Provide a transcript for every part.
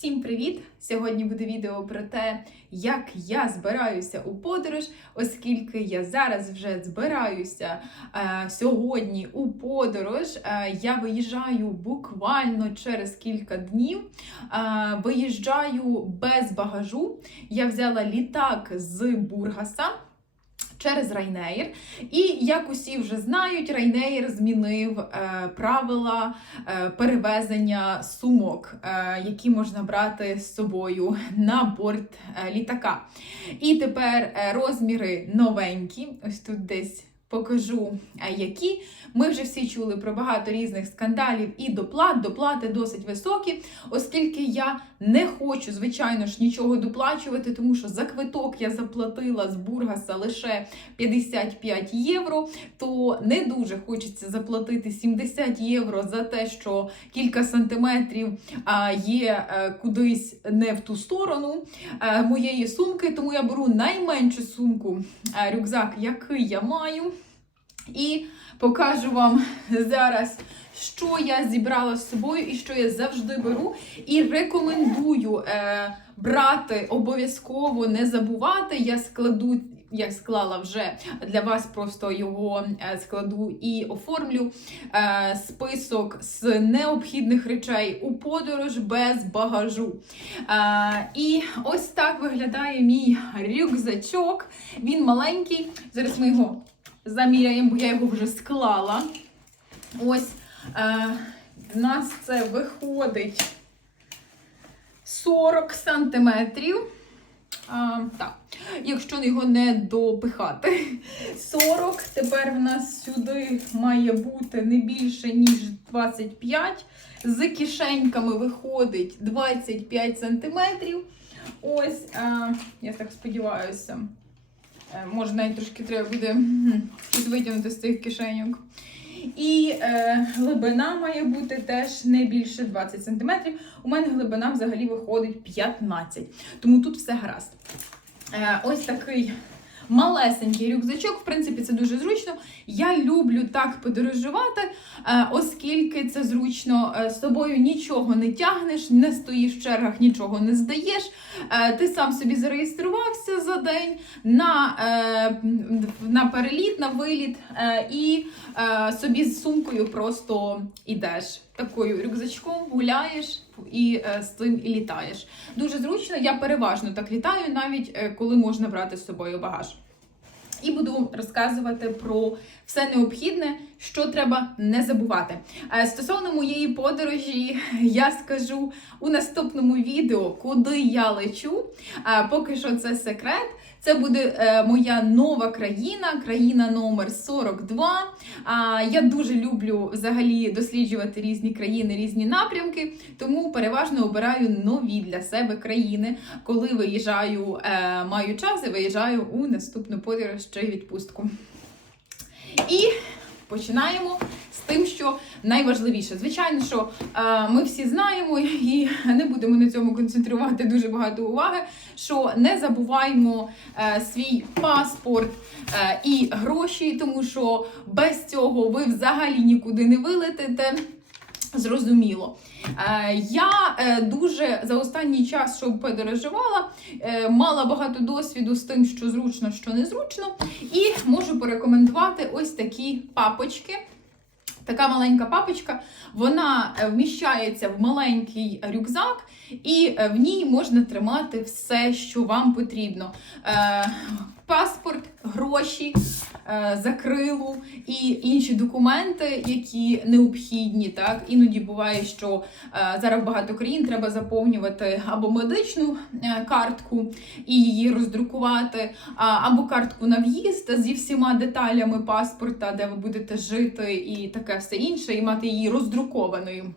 Всім привіт! Сьогодні буде відео про те, як я збираюся у подорож, оскільки я зараз вже збираюся е, сьогодні у подорож. Е, я виїжджаю буквально через кілька днів. Е, виїжджаю без багажу. Я взяла літак з Бургаса. Через Райнеєр. І як усі вже знають, Райнеєр змінив е, правила е, перевезення сумок, е, які можна брати з собою на борт е, літака. І тепер е, розміри новенькі. Ось тут десь покажу, е, які. Ми вже всі чули про багато різних скандалів і доплат. Доплати досить високі, оскільки я не хочу, звичайно ж, нічого доплачувати, тому що за квиток я заплатила з Бургаса лише 55 євро, то не дуже хочеться заплатити 70 євро за те, що кілька сантиметрів є е, кудись не в ту сторону е, моєї сумки, тому я беру найменшу сумку, рюкзак, який я маю. І покажу вам зараз, що я зібрала з собою і що я завжди беру. І рекомендую е, брати обов'язково, не забувати. Я складу. Я склала вже для вас, просто його е, складу і оформлю е, список з необхідних речей у подорож без багажу. Е, і ось так виглядає мій рюкзачок. Він маленький. Зараз ми його заміряємо, бо я його вже склала. Ось е, в нас це виходить 40 сантиметрів. А, так, якщо його не допихати. 40. Тепер в нас сюди має бути не більше, ніж 25. З кишеньками виходить 25 сантиметрів. Ось, а, я так сподіваюся. Е, Може, навіть трошки треба буде щось витягнути з цих кишеньок. І е, глибина має бути теж не більше 20 см. У мене глибина взагалі виходить 15 Тому тут все гаразд. Е, ось такий малесенький рюкзачок. В принципі, це дуже зручно. Я люблю так подорожувати, е, оскільки це зручно. Е, З собою нічого не тягнеш, не стоїш в чергах, нічого не здаєш. Е, Ти сам собі зареєструвався за день на, на переліт, на виліт, і собі з сумкою просто йдеш. Такою рюкзачком гуляєш і е, з тим і літаєш. Дуже зручно, я переважно так літаю, навіть е, коли можна брати з собою багаж. І буду розказувати про все необхідне, що треба не забувати. Е, Стосовно моєї подорожі, я скажу у наступному відео, куди я лечу. Е, Поки що це секрет. Це буде е, моя нова країна, країна номер 42. Я дуже люблю взагалі досліджувати різні країни, різні напрямки, тому переважно обираю нові для себе країни, коли виїжджаю, маю час і виїжджаю у наступну подорож чи відпустку. І починаємо з тим, що найважливіше. Звичайно, що е, ми всі знаємо і не будемо на цьому концентрувати дуже багато уваги. Що не забуваємо е, свій паспорт е, і гроші, тому що без цього ви взагалі нікуди не вилетите. Зрозуміло. Е, я е, дуже за останній час, що подорожувала, е, мала багато досвіду з тим, що зручно, що незручно, і можу порекомендувати ось такі папочки. Така маленька папочка, вона вміщається в маленький рюкзак, і в ній можна тримати все, що вам потрібно. Паспорт, гроші, е, закрилу і інші документи, які необхідні. Так іноді буває, що е, зараз багато країн треба заповнювати або медичну е, картку і її роздрукувати, або картку на в'їзд зі всіма деталями паспорта, де ви будете жити, і таке все інше, і мати її роздрукованою.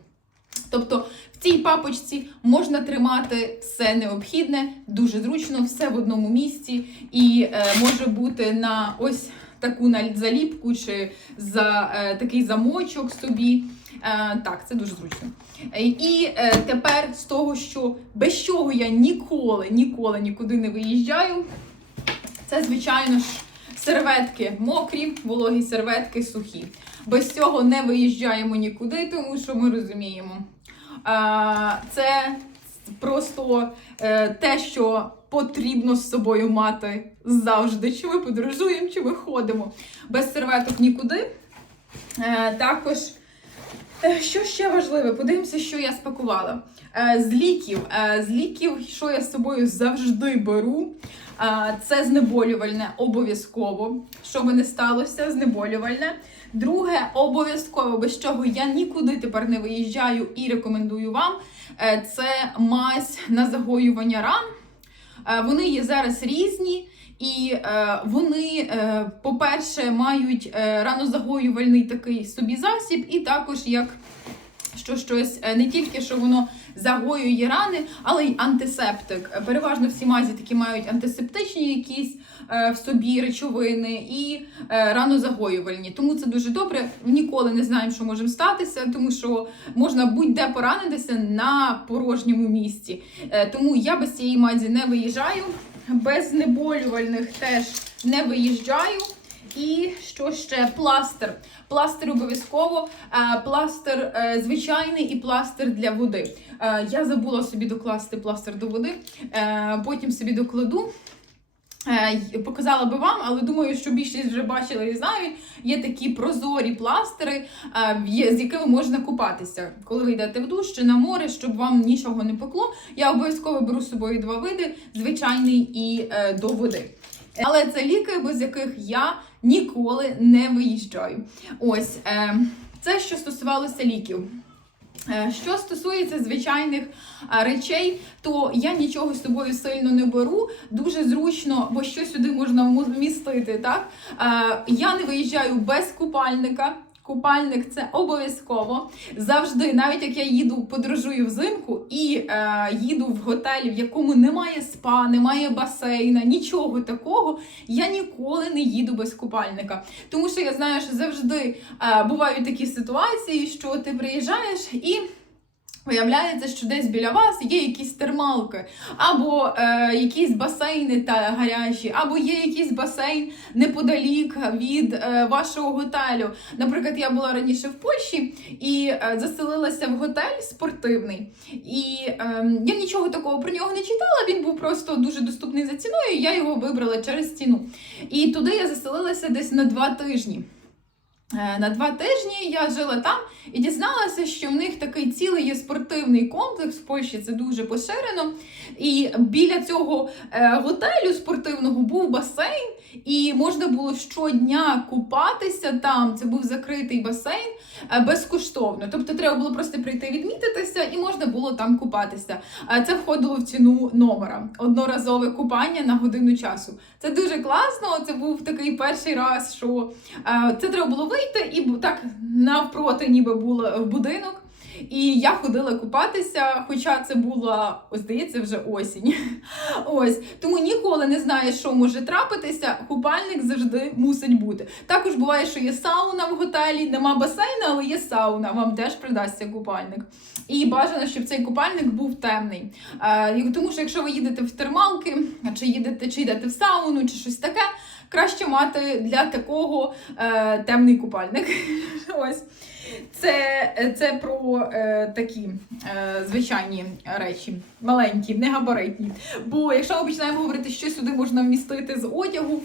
Тобто в цій папочці можна тримати все необхідне, дуже зручно, все в одному місці, і е, може бути на ось таку заліпку чи за е, такий замочок собі. Е, так, це дуже зручно. Е, І е, тепер з того, що без чого я ніколи, ніколи нікуди не виїжджаю, це, звичайно ж, серветки мокрі, вологі серветки сухі. Без цього не виїжджаємо нікуди, тому що ми розуміємо. Це просто е, те, що потрібно з собою мати завжди, чи ми подорожуємо, чи ми ходимо. Без серветок нікуди. Е, також, е, що ще важливе, подивимося, що я спакувала. З ліків, з ліків, що я з собою завжди беру. Це знеболювальне обов'язково. Що би не сталося, знеболювальне. Друге, обов'язково, без чого я нікуди тепер не виїжджаю і рекомендую вам. е, Це мазь на загоювання ран. Е, Вони є зараз різні, і е, вони, по-перше, мають ранозагоювальний такий собі засіб, і також як що щось е, не тільки що воно загоює рани, але й антисептик. Переважно всі мазі такі мають антисептичні якісь е, в собі речовини і е, ранозагоювальні. Тому це дуже добре. Ніколи не знаємо, що може статися, тому що можна будь-де поранитися на порожньому місці. Тому я без цієї мазі не виїжджаю, без знеболювальних теж не виїжджаю. І що ще? Пластир. Пластир обов'язково. Е, Пластир е, звичайний і пластир для води. Е, Я забула собі докласти пластир до води, потім собі докладу. Показала би вам, але думаю, що більшість вже бачили і знають. Є такі прозорі пластири, з якими можна купатися, коли ви йдете в душ чи на море, щоб вам нічого не пекло. Я обов'язково беру з собою два види: звичайний і до води. Але це ліки, без яких я ніколи не виїжджаю. Ось е, це що стосувалося ліків. Е, Що стосується звичайних речей, то я нічого з собою сильно не беру. Дуже зручно, бо що сюди можна вмістити. Так Е, я не виїжджаю без купальника. Купальник це обов'язково. Завжди, навіть як я їду, подорожую взимку і е, їду в готелі, в якому немає спа, немає басейна, нічого такого, я ніколи не їду без купальника. Тому що я знаю, що завжди е, бувають такі ситуації, що ти приїжджаєш і. Виявляється, що десь біля вас є якісь термалки, або е, якісь басейни та гарячі, або є якийсь басейн неподалік від е, вашого готелю. Наприклад, я була раніше в Польщі і е, заселилася в готель спортивний. І е, я нічого такого про нього не читала. Він був просто дуже доступний за ціною. і Я його вибрала через ціну. І туди я заселилася десь на два тижні. Е, На два тижні я жила там і дізналася, що в них такий цілий є спортивний комплекс в Польщі, це дуже поширено. І біля цього е, готелю спортивного був басейн, і можна було щодня купатися там. Це був закритий басейн е, безкоштовно. Тобто треба було просто прийти відмітитися, і можна було там купатися. Це входило в ціну номера одноразове купання на годину часу. Це дуже класно. Це був такий перший раз, що це треба було вийти і так навпроти, ніби було в будинок. І я ходила купатися, хоча це була, здається, вже осінь. Ось тому ніколи не знаєш, що може трапитися. Купальник завжди мусить бути. Також буває, що є сауна в готелі, нема басейну, але є сауна. Вам теж придасться купальник. І бажано, щоб цей купальник був темний. Е, тому що якщо ви їдете в термалки, чи їдете, чи йдете в сауну, чи щось таке, краще мати для такого е, темний купальник. Ось. Це, це про е, такі е, звичайні речі, маленькі, не габаритні. Бо якщо ми починаємо говорити, що сюди можна вмістити з одягу,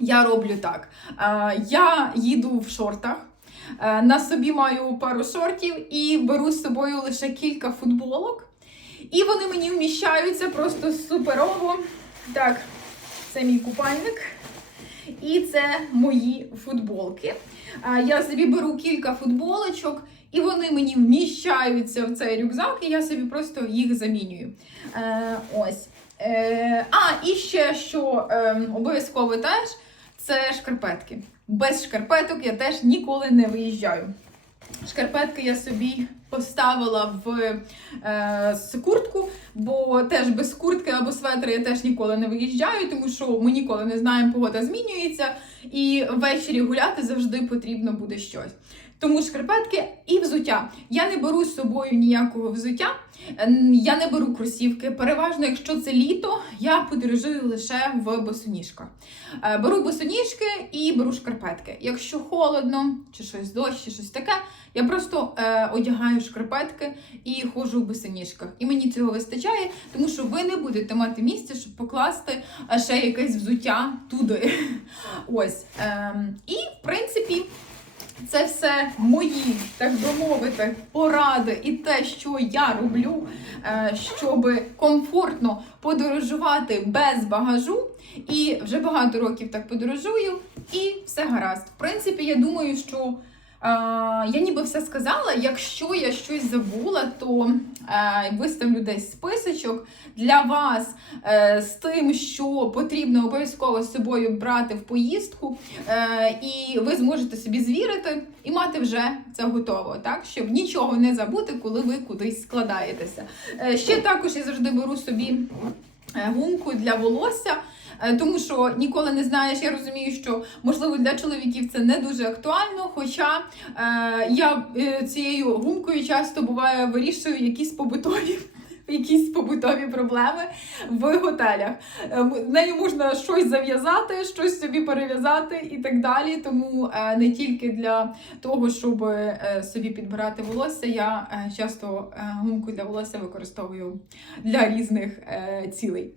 я роблю так. Е, я їду в шортах. Е, На собі маю пару шортів і беру з собою лише кілька футболок. І вони мені вміщаються просто суперово. Так, це мій купальник. І це мої футболки. Я собі беру кілька футболочок, і вони мені вміщаються в цей рюкзак, і я собі просто їх замінюю. Е, ось. Е, а, і ще що е, обов'язково теж це шкарпетки. Без шкарпеток я теж ніколи не виїжджаю. Шкарпетки я собі поставила в е, куртку, бо теж без куртки або светра я теж ніколи не виїжджаю, тому що ми ніколи не знаємо, погода змінюється, і ввечері гуляти завжди потрібно буде щось. Тому шкарпетки і взуття. Я не беру з собою ніякого взуття, Ем, я не беру кросівки. Переважно, якщо це літо, я подорожую лише в босоніжках. Е, Беру босоніжки і беру шкарпетки. Якщо холодно, чи щось дощ, чи щось таке, я просто е, одягаю шкарпетки і ходжу в босоніжках. І мені цього вистачає, тому що ви не будете мати місця, щоб покласти е, ще якесь взуття туди. Ось. Ем, і в принципі. Це все мої, так би мовити, поради і те, що я роблю, е, щоб комфортно подорожувати без багажу. І вже багато років так подорожую, і все гаразд. В принципі, я думаю, що я ніби все сказала. Якщо я щось забула, то е, виставлю десь списочок для вас е, з тим, що потрібно обов'язково з собою брати в поїздку. Е, і ви зможете собі звірити і мати вже це готово, так щоб нічого не забути, коли ви кудись складаєтеся. Е, ще також я завжди беру собі е, гумку для волосся. Е, Тому що ніколи не знаєш, я розумію, що можливо для чоловіків це не дуже актуально. Хоча е, я е, цією гумкою часто буває вирішую якісь побутові якісь побутові проблеми в готелях. Нею можна щось зав'язати, щось собі перев'язати і так далі. Тому не тільки для того, щоб собі підбирати волосся, я часто гумку для волосся використовую для різних цілей.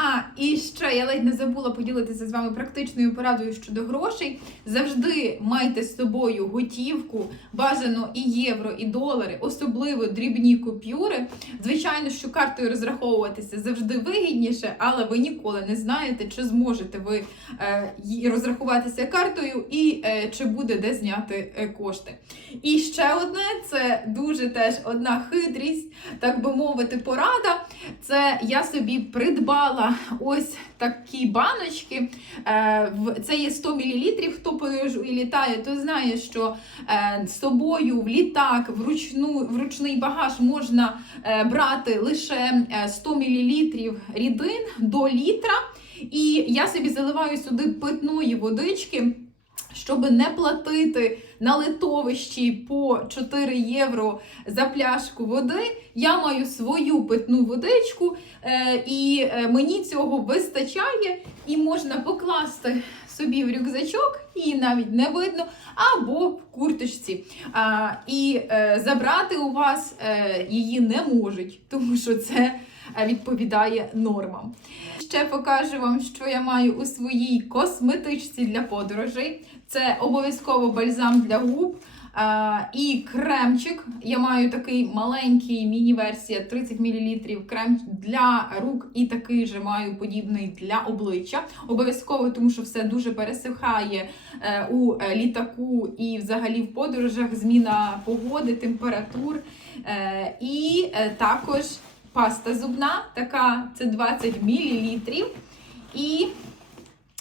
А, і ще я ледь не забула поділитися з вами практичною порадою щодо грошей. Завжди майте з собою готівку, бажано і євро, і долари, особливо дрібні купюри. Звичайно, що картою розраховуватися завжди вигідніше, але ви ніколи не знаєте, чи зможете ви е, розрахуватися картою і е, чи буде де зняти е, кошти. І ще одне це дуже теж одна хитрість, так би мовити, порада. Це я собі придбала ось такі баночки. Е, Це є 100 мл. Хто літає, то знає, що е, з собою в літак, в, ручний багаж можна е, брати лише е, 100 мл рідин до літра. І я собі заливаю сюди питної водички. Щоб не платити на литовищі по 4 євро за пляшку води, я маю свою питну водичку, е, і е, мені цього вистачає, і можна покласти собі в рюкзачок, її навіть не видно, або в курточці. І е, забрати у вас її не можуть, тому що це відповідає нормам. Ще покажу вам, що я маю у своїй косметичці для подорожей. Це обов'язково бальзам для губ. І кремчик. Я маю такий маленький міні-версія 30 мл крем для рук, і такий же маю подібний для обличчя. Обов'язково, тому що все дуже пересихає е, у літаку і взагалі в подорожах зміна погоди, температур. Е, і е, також паста зубна, така це 20 мл. І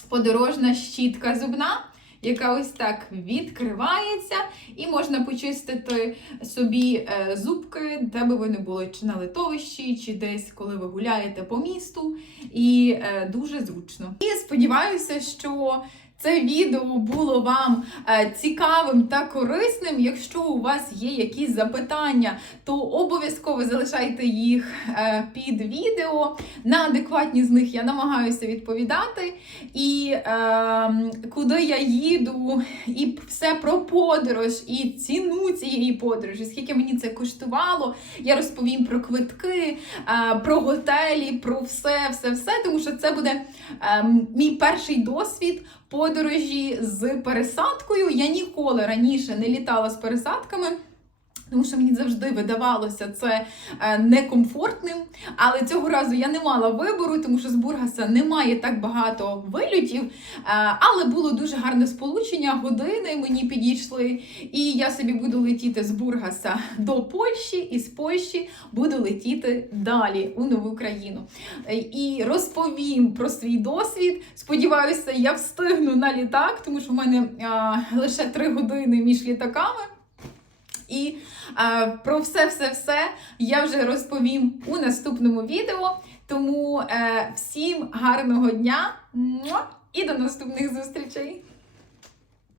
подорожна щітка зубна, яка ось так відкривається, і можна почистити собі е, зубки, де би ви не були, чи на литовищі, чи десь, коли ви гуляєте по місту. І е, дуже зручно. І сподіваюся, що. Це відео було вам е, цікавим та корисним. Якщо у вас є якісь запитання, то обов'язково залишайте їх е, під відео. На адекватні з них я намагаюся відповідати. І е, куди я їду, і все про подорож, і ціну цієї подорожі, скільки мені це коштувало. Я розповім про квитки, е, про готелі, про все, все, все, тому що це буде е, мій перший досвід подорожі з пересадкою. Я ніколи раніше не літала з пересадками. Тому що мені завжди видавалося це е, некомфортним. Але цього разу я не мала вибору, тому що з Бургаса немає так багато вильотів. Е, але було дуже гарне сполучення. Години мені підійшли, і я собі буду летіти з Бургаса до Польщі, і з Польщі буду летіти далі у нову країну. Е, І розповім про свій досвід. Сподіваюся, я встигну на літак, тому що в мене лише три години між літаками. І е, про все-все-все я вже розповім у наступному відео. Тому е, всім гарного дня і до наступних зустрічей!